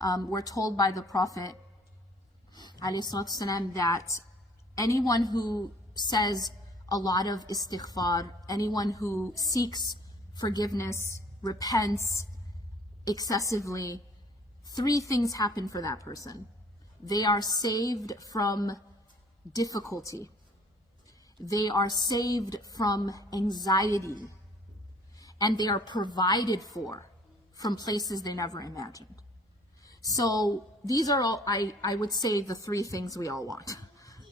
We're told by the Prophet ﷺ that anyone who says a lot of istighfar, anyone who seeks forgiveness, repents excessively, three things happen for that person. They are saved from difficulty. They are saved from anxiety. And they are provided for from places they never imagined. So these are all, I would say, the three things we all want,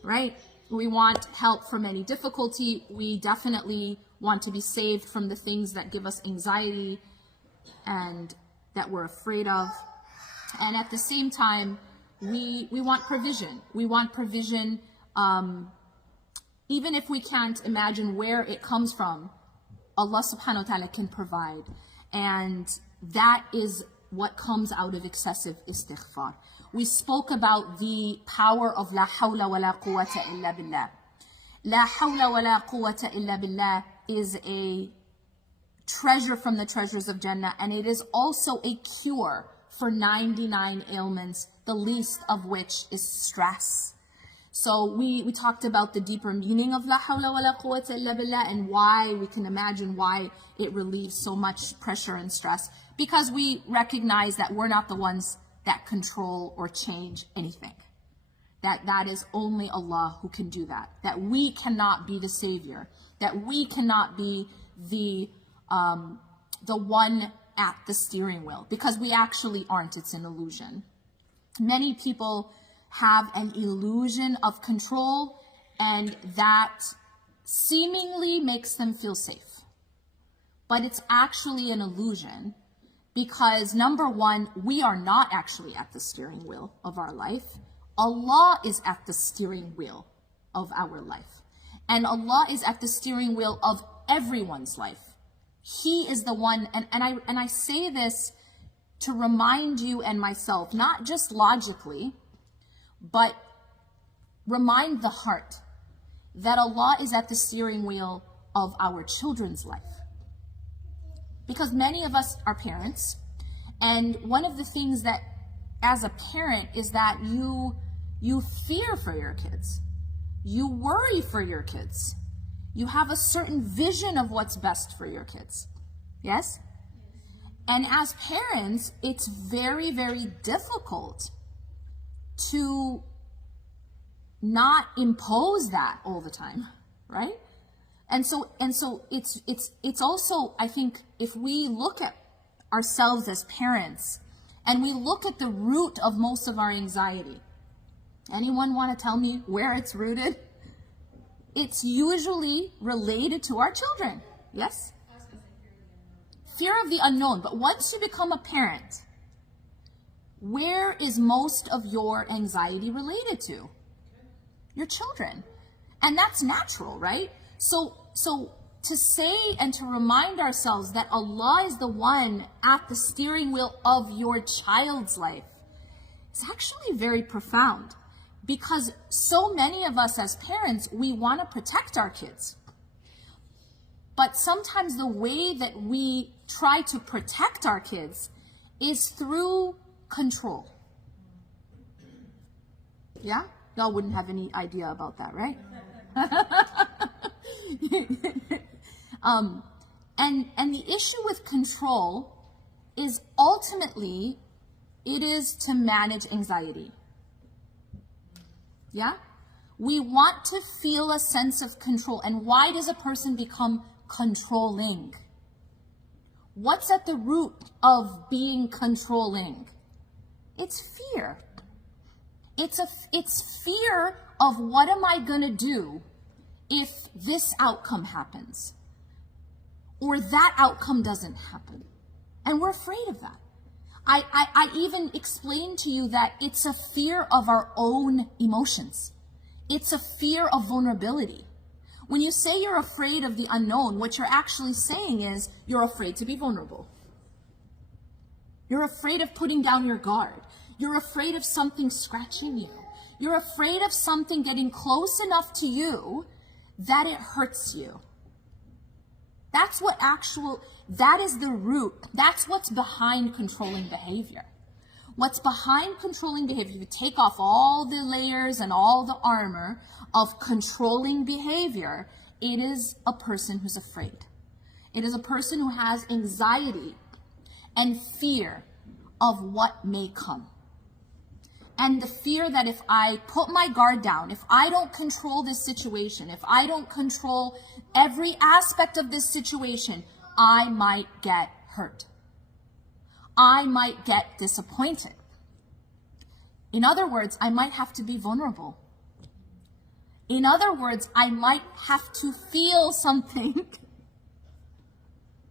right? We want help from any difficulty. We definitely want to be saved from the things that give us anxiety and that we're afraid of. And at the same time, we want provision. We want provision, even if we can't imagine where it comes from, Allah subhanahu wa ta'ala can provide. And that is what comes out of excessive istighfar. We spoke about the power of la hawla wa la quwwata illa billah. La hawla wa la quwwata illa billah is a treasure from the treasures of Jannah, and it is also a cure for 99 ailments, the least of which is stress. So we talked about the deeper meaning of la hawla wa la quwwata illa billah and why we can imagine why it relieves so much pressure and stress, because we recognize that we're not the ones that control or change anything. That is only Allah who can do that. That we cannot be the savior. That we cannot be the one at the steering wheel, because we actually aren't. It's an illusion. Many people have an illusion of control, and that seemingly makes them feel safe. But it's actually an illusion, because number one, we are not actually at the steering wheel of our life. Allah is at the steering wheel of our life. And Allah is at the steering wheel of everyone's life. He is the one, and I say this to remind you and myself, not just logically, but remind the heart that Allah is at the steering wheel of our children's life. Because many of us are parents, and one of the things that as a parent is that you fear for your kids. You worry for your kids. You have a certain vision of what's best for your kids. Yes? And as parents, it's very, very difficult to not impose that all the time, right? And so it's also, I think, if we look at ourselves as parents and we look at the root of most of our anxiety, anyone want to tell me where it's rooted? It's usually related to our children. Yes? Fear of the unknown. But once you become a parent, where is most of your anxiety related to? Your children. And that's natural, right? So to say and to remind ourselves that Allah is the one at the steering wheel of your child's life is actually very profound, because so many of us as parents, we want to protect our kids. But sometimes the way that we try to protect our kids is through control. Yeah? Y'all wouldn't have any idea about that, right? And the issue with control is ultimately it is to manage anxiety. Yeah? We want to feel a sense of control. And why does a person become controlling? What's at the root of being controlling? It's fear. It's fear of what am I going to do if this outcome happens or that outcome doesn't happen. And we're afraid of that. I even explained to you that it's a fear of our own emotions. It's a fear of vulnerability. When you say you're afraid of the unknown, what you're actually saying is you're afraid to be vulnerable. You're afraid of putting down your guard. You're afraid of something scratching you. You're afraid of something getting close enough to you that it hurts you. That is the root. That's what's behind controlling behavior. What's behind controlling behavior, if you take off all the layers and all the armor of controlling behavior, it is a person who's afraid. It is a person who has anxiety and fear of what may come. And the fear that if I put my guard down, if I don't control this situation, if I don't control every aspect of this situation, I might get hurt. I might get disappointed. In other words, I might have to be vulnerable. In other words, I might have to feel something.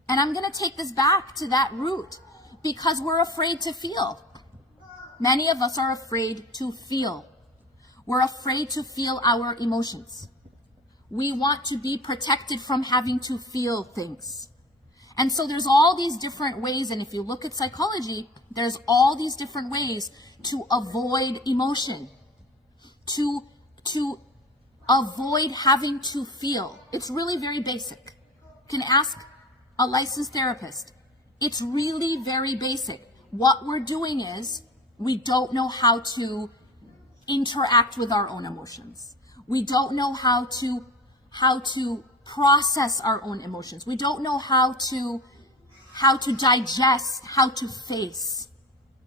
And I'm going to take this back to that root, because we're afraid to feel. Many of us are afraid to feel. We're afraid to feel our emotions. We want to be protected from having to feel things. And so there's all these different ways, and if you look at psychology, there's all these different ways to avoid emotion, to avoid having to feel. It's really very basic. You can ask a licensed therapist. It's really very basic. What we're doing is we don't know how to interact with our own emotions. We don't know how to process our own emotions. We don't know how to digest, how to face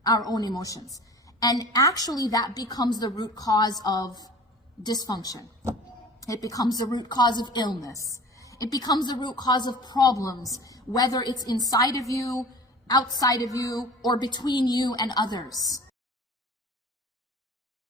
our own emotions. And actually that becomes the root cause of dysfunction. It becomes the root cause of illness. It becomes the root cause of problems, whether it's inside of you, outside of you, or between you and others.